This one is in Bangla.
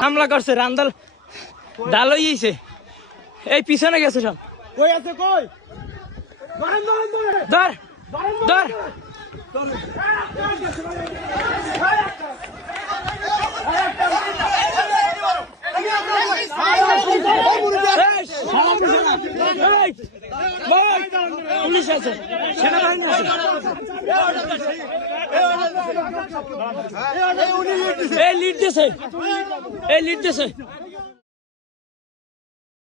হামলা করছে রান্দাল ডাল হইছে এই পিছনে গেছে সব কই আছে কই ধর ধর পুলিশ আছে সেনাবাহিনী আছে এই লিড দিছে